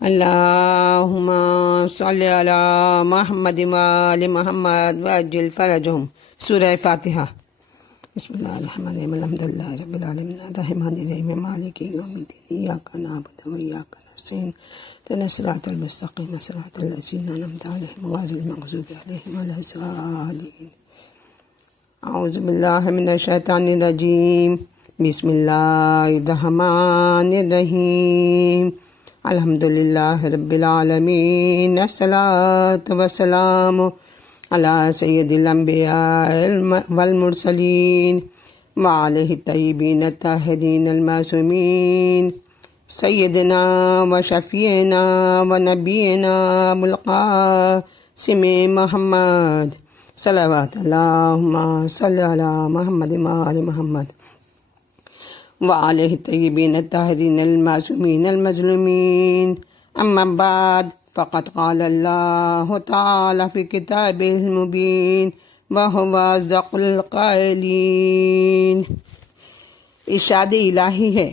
اللہم صلی علی محمد وآل محمد وعجل فرجہم۔ سورہ فاتحہ۔ بسم اللہ الرحمن الرحیم، الحمدللہ رب العالمین الرحمن الرحیم مالک یوم الدین، ایاک نعبد و ایاک نستعین، اہدنا الصراط المستقیم صراط الذین انعمت علیہم غیر المغضوب علیہم ولا الضالین۔ اعوذ باللہ من الشیطان الرجیم، بسم اللہ الرحمن الرحیم، الحمدللہ رب العالمین، الصلاۃ والسلام علی سید الانبیاء والمرسلین وآلہ الطیبین الطاہرین المعصومین، سیدنا و شفیعنا و نبینا ابوالقاسم محمد، صلوات اللہم صلی علی محمد وآل محمد وآلہ الطیبین الطاہرین المعصومین المظلومین، اما بعد فقد قال اللہ تعالی فی کتابہ المبین وہو اصدق القائلین۔ ارشاد الہی ہے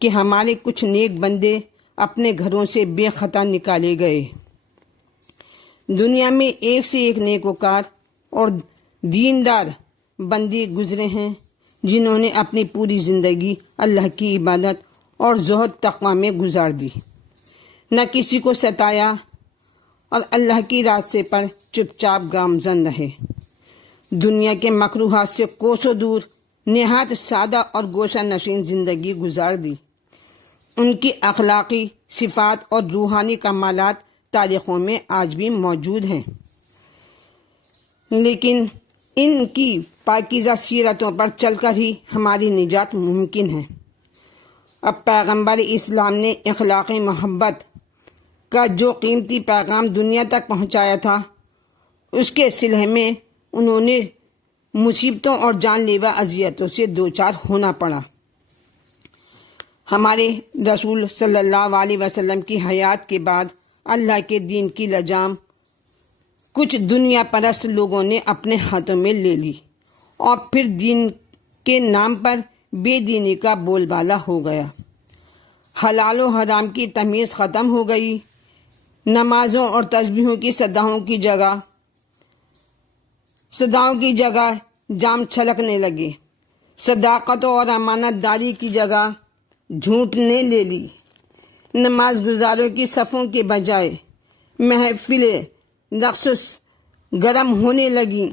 کہ ہمارے کچھ نیک بندے اپنے گھروں سے بے خطا نکالے گئے۔ دنیا میں ایک سے ایک نیکوکار اور دیندار بندے گزرے ہیں جنہوں نے اپنی پوری زندگی اللہ کی عبادت اور زہد تقوی میں گزار دی، نہ کسی کو ستایا اور اللہ کی راستے پر چپ چاپ گامزن رہے، دنیا کے مکروہات سے کوسوں دور نہایت سادہ اور گوشہ نشین زندگی گزار دی۔ ان کی اخلاقی صفات اور روحانی کمالات تاریخوں میں آج بھی موجود ہیں، لیکن ان کی پاکیزہ سیرتوں پر چل کر ہی ہماری نجات ممکن ہے۔ اب پیغمبر اسلام نے اخلاقی محبت کا جو قیمتی پیغام دنیا تک پہنچایا تھا، اس کے صلح میں انہوں نے مصیبتوں اور جان لیوا اذیتوں سے دوچار ہونا پڑا۔ ہمارے رسول صلی اللہ علیہ وسلم کی حیات کے بعد اللہ کے دین کی لجام کچھ دنیا پرست لوگوں نے اپنے ہاتھوں میں لے لی، اور پھر دین کے نام پر بے دینی کا بول بالا ہو گیا۔ حلال و حرام کی تمیز ختم ہو گئی، نمازوں اور تسبیحوں کی صداؤں کی جگہ جام چھلکنے لگے، صداقت اور امانت داری کی جگہ جھوٹ نے لے لی، نماز گزاروں کی صفوں کے بجائے محفلیں رقص گرم ہونے لگیں۔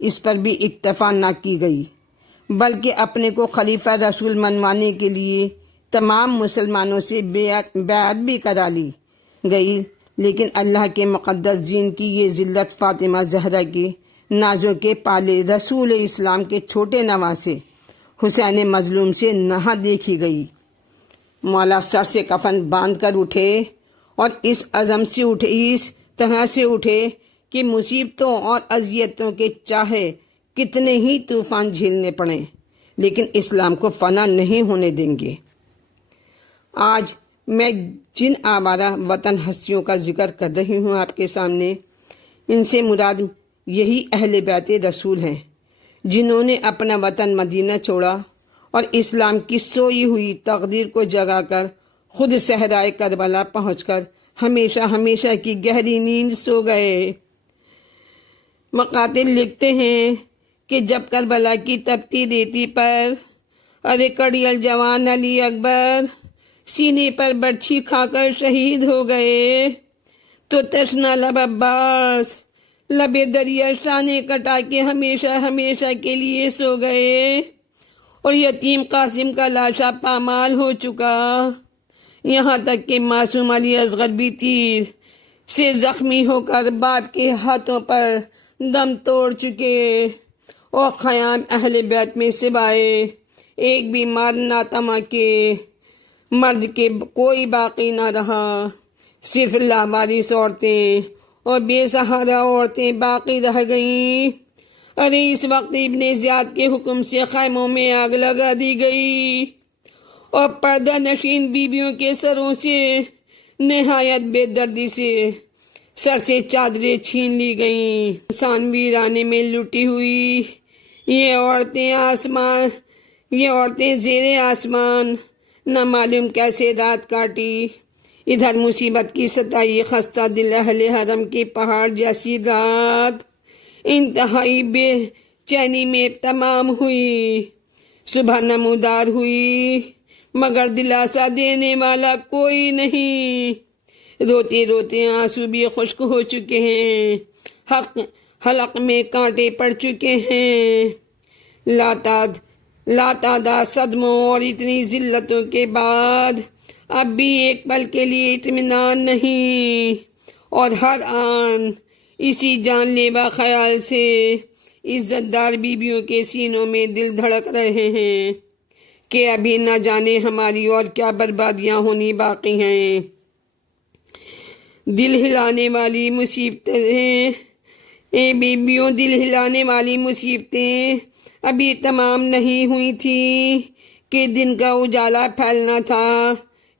اس پر بھی اکتفا نہ کی گئی، بلکہ اپنے کو خلیفہ رسول منوانے کے لیے تمام مسلمانوں سے بیعت بھی کرا لی گئی، لیکن اللہ کے مقدس دین کی یہ ذلت فاطمہ زہرا کے نازوں کے پالے رسول اسلام کے چھوٹے نواسے حسین مظلوم سے نہ دیکھی گئی۔ مولا سر سے کفن باندھ کر اٹھے اور اس عزم سے اٹھے، اس طرح سے اٹھے کہ مصیبتوں اور اذیتوں کے چاہے کتنے ہی طوفان جھیلنے پڑیں، لیکن اسلام کو فنا نہیں ہونے دیں گے۔ آج میں جن آوارہ وطن ہستیوں کا ذکر کر رہی ہوں آپ کے سامنے، ان سے مراد یہی اہل بیت رسول ہیں جنہوں نے اپنا وطن مدینہ چھوڑا اور اسلام کی سوئی ہوئی تقدیر کو جگا کر خود صحرائے کربلا پہنچ کر ہمیشہ ہمیشہ کی گہری نیند سو گئے۔ مقاتل لکھتے ہیں کہ جب کربلا کی تپتی ریتی پر ارے کڑیل جوان علی اکبر سینے پر برچھی کھا کر شہید ہو گئے، تو تشنا لب عباس لبے دریا شانے کٹا کے ہمیشہ ہمیشہ کے لیے سو گئے، اور یتیم قاسم کا لاشا پامال ہو چکا، یہاں تک کہ معصوم علی اصغر بھی تیر سے زخمی ہو کر باپ کے ہاتھوں پر دم توڑ چکے، اور خیام اہل بیت میں سوائے ایک بھی ناتما کے مرد کے کوئی باقی نہ رہا، صرف لاوارث عورتیں اور بے سہارا عورتیں باقی رہ گئیں۔ ارے اس وقت ابن زیاد کے حکم سے خیموں میں آگ لگا دی گئی، اور پردہ نشین بیویوں کے سروں سے نہایت بے دردی سے سر سے چادریں چھین لی گئیں۔ انسان ویرانے میں لٹی ہوئی یہ عورتیں زیر آسمان نہ معلوم کیسے رات کاٹی۔ ادھر مصیبت کی ستائی خستہ دل اہل حرم کے پہاڑ جیسی رات انتہائی بے چینی میں تمام ہوئی۔ صبح نمودار ہوئی مگر دلاسا دینے والا کوئی نہیں۔ روتے روتے آنسو بھی خشک ہو چکے ہیں، حلق میں کانٹے پڑ چکے ہیں۔ لاتعداد صدموں اور اتنی ذلتوں کے بعد اب بھی ایک پل کے لیے اطمینان نہیں، اور ہر آن اسی جان لیوا خیال سے عزت دار بیویوں کے سینوں میں دل دھڑک رہے ہیں کہ ابھی نہ جانے ہماری اور کیا بربادیاں ہونی باقی ہیں۔ دل ہلانے والی مصیبتیں بیویوں، دل ہلانے والی مصیبتیں ابھی تمام نہیں ہوئی تھیں کہ دن کا اجالا پھیلنا تھا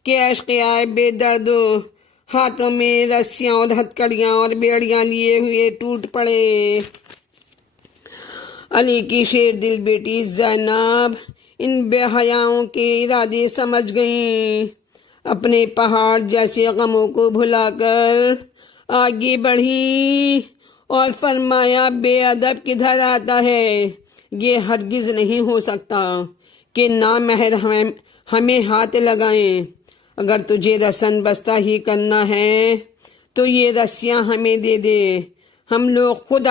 کہ اشقیائے بے درد ہاتھوں میں رسیاں اور ہتھکڑیاں اور بیڑیاں لیے ہوئے ٹوٹ پڑے۔ علی کی شیر دل بیٹی زینب ان بے حیاؤں کے ارادے سمجھ گئیں، اپنے پہاڑ جیسے غموں کو بھلا کر آگے بڑھیں اور فرمایا بے ادب کدھر آتا ہے؟ یہ ہرگز نہیں ہو سکتا کہ نامحر ہمیں ہاتھ لگائیں۔ اگر تجھے رسن بستہ ہی کرنا ہے تو یہ رسیاں ہمیں دے دے، ہم لوگ خود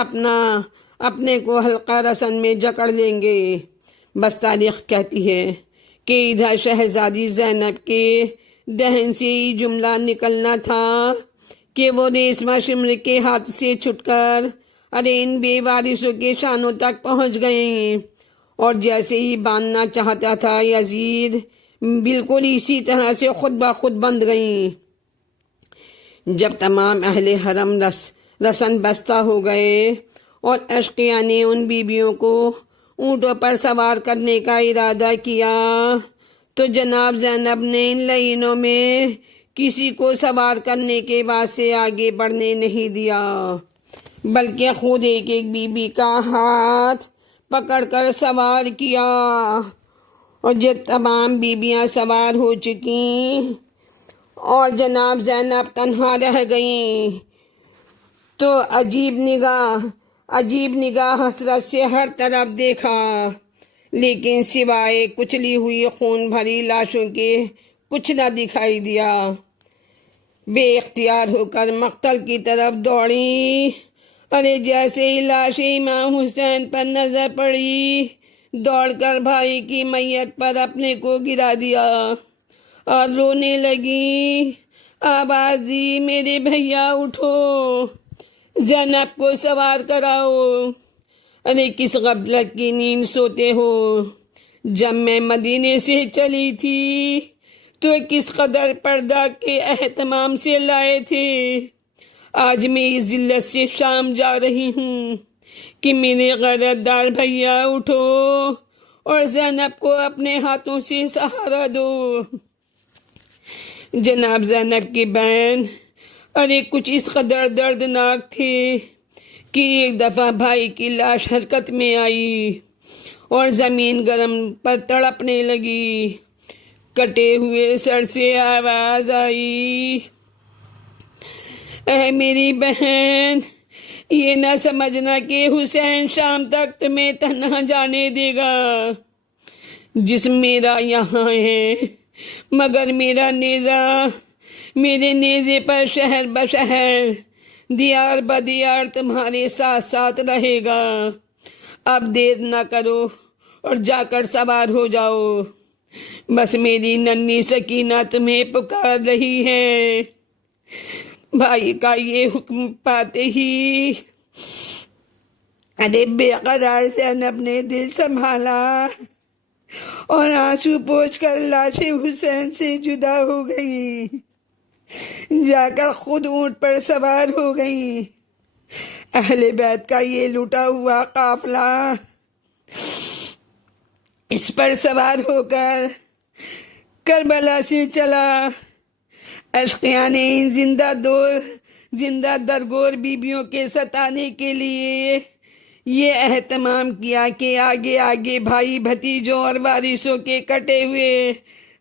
اپنے کو حلقہ رسن میں جکڑ لیں گے۔ بس تاریخ کہتی ہے کہ ادھر شہزادی زینب کے دہن سے یہ جملہ نکلنا تھا کہ وہ ریشمہ شمر کے ہاتھ سے چھٹ کر ان بے وارثوں کے شانوں تک پہنچ گئیں، اور جیسے ہی باندھنا چاہتا تھا یزید، بالکل اسی طرح سے خود بخود بندھ گئیں۔ جب تمام اہل حرم رسن بستہ ہو گئے اور اشقیاء نے ان بیویوں کو اونٹوں پر سوار کرنے کا ارادہ کیا تو جناب زینب نے ان لعینوں میں کسی کو سوار کرنے کے واسطے آگے بڑھنے نہیں دیا، بلکہ خود ایک ایک بیوی کا ہاتھ پکڑ کر سوار کیا، اور جب تمام بیویاں سوار ہو چکیں اور جناب زینب تنہا رہ گئیں تو عجیب نگاہ حسرت سے ہر طرف دیکھا، لیکن سوائے کچلی ہوئی خون بھری لاشوں کے کچھ نہ دکھائی دیا۔ بے اختیار ہو کر مقتل کی طرف دوڑی، جیسے ہی لاش امام حسین پر نظر پڑی دوڑ کر بھائی کی میت پر اپنے کو گرا دیا اور رونے لگی، آواز دی میرے بھیا اٹھو، زینب کو سوار کراؤ۔ کس غفلت کی نیند سوتے ہو؟ جب میں مدینے سے چلی تھی تو کس قدر پردہ کے اہتمام سے لائے تھے، آج میں اس ذلت سے شام جا رہی ہوں کہ میرے غیرت دار بھیا اٹھو اور زینب کو اپنے ہاتھوں سے سہارا دو۔ جناب زینب کی بہن کچھ اس قدر دردناک تھے کہ ایک دفعہ بھائی کی لاش حرکت میں آئی اور زمین گرم پر تڑپنے لگی، کٹے ہوئے سر سے آواز آئی، اے میری بہن، یہ نہ سمجھنا کہ حسین شام تک تمہیں تنہا جانے دے گا۔ جسم میرا یہاں ہے مگر میرا نیزہ میرے نیزے پر شہر بشہر، دیار بدیار تمہارے ساتھ ساتھ رہے گا۔ اب دیر نہ کرو اور جا کر سوار ہو جاؤ، بس میری ننھی سکینہ تمہیں پکار رہی ہے۔ بھائی کا یہ حکم پاتے ہی بے قرار زینب نے دل سنبھالا اور آنسو پوچھ کر لاش حسین سے جدا ہو گئی، جا کر خود اونٹ پر سوار ہو گئی۔ اہل بیت کا یہ لوٹا ہوا قافلہ اس پر سوار ہو کر کربلا سے چلا۔ اشقیاء نے ان زندہ درگور بیبیوں کے ستانے کے لیے یہ اہتمام کیا کہ آگے آگے بھائی بھتیجوں اور وارثوں کے کٹے ہوئے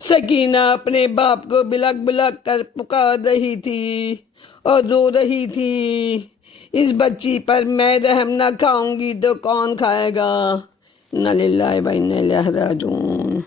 سکینہ اپنے باپ کو بلک بلک کر پکار رہی تھی اور رو رہی تھی، اس بچی پر میں رحم نہ کھاؤں گی تو کون کھائے گا؟ انا للہ و انا الیہ راجعون۔